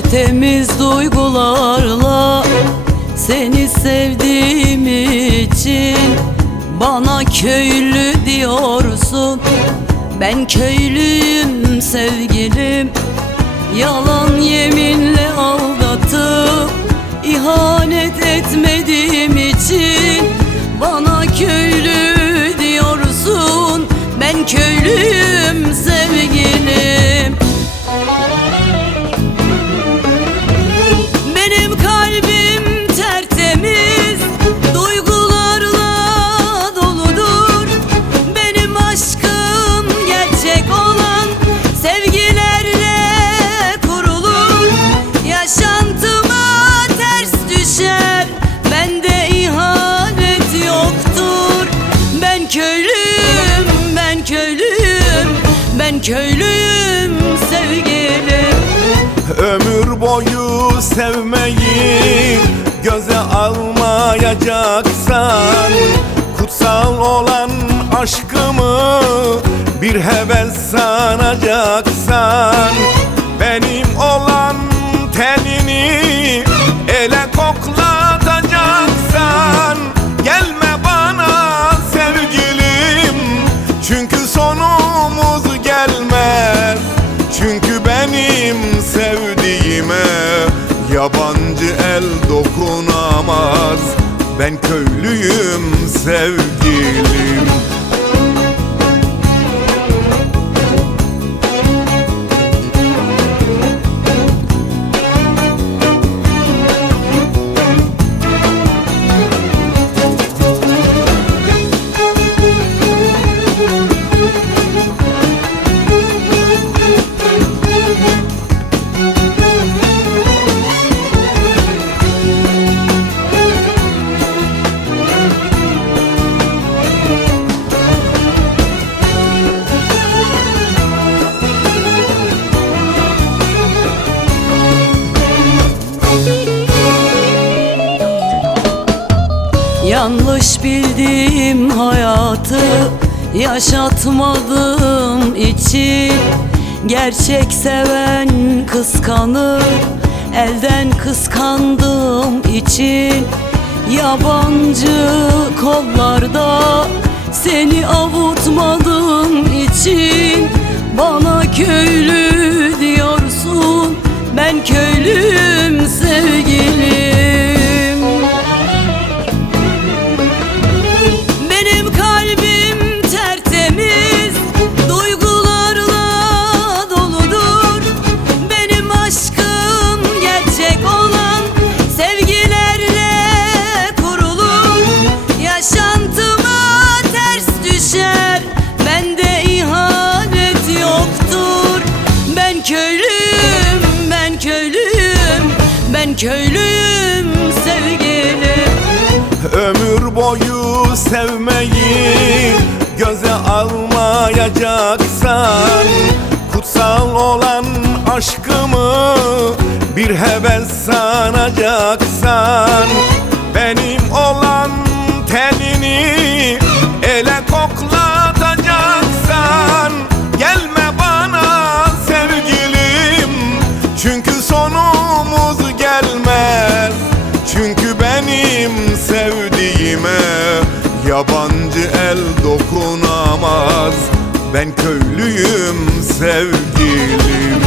tertemiz duygularla seni sevdiğim için bana köylü diyorsun. Ben köylüyüm sevgilim, yalan yeminle aldatıp ihanet etmediğim için bana köylü diyorsun. Ben köylüyüm sevgilim. Benim kalbim tertemiz duygularla doludur. Benim aşkım gerçek olan sevgilerle kurulur. Yaşantıma ters düşer, bende ihanet yoktur. Ben köylüyüm, ben köylüyüm, ben köylüyüm sevgilim. Ömür boyu sevmeyi göze almayacaksan, kutsal olan aşkımı bir heves sanacaksan, benim olan tenini ele koklatacaksan, gelme bana sevgilim, çünkü sonumuz gelmez. Çünkü benim sevdiğime yabancı el dokunamaz. Ben köylüyüm sevgilim. Yanlış bildiğim hayatı yaşatmadığım için gerçek seven kıskanır, elden kıskandığım için yabancı kollarda seni avutmadığım için bana köylü diyorsun. Ben köylüyüm sevgilim. Benim kalbim tertemiz duygularla doludur. Benim aşkım gerçek olan sevgilerle kurulur. Yaşantıma ters düşer, bende ihanet yoktur. Ben köylüyüm, ben köylüyüm, ben köylüyüm sevgilim. Ömür boyu sevmeyi göze almayacaksan, kutsal olan aşkımı bir heves sanacaksan, benim olan tenini ele koklatacaksan, gelme bana sevgilim, çünkü sonumuz gelmez. Çünkü benim sevdiğime yabancı el dokunamaz. Ben köylüyüm sevgilim.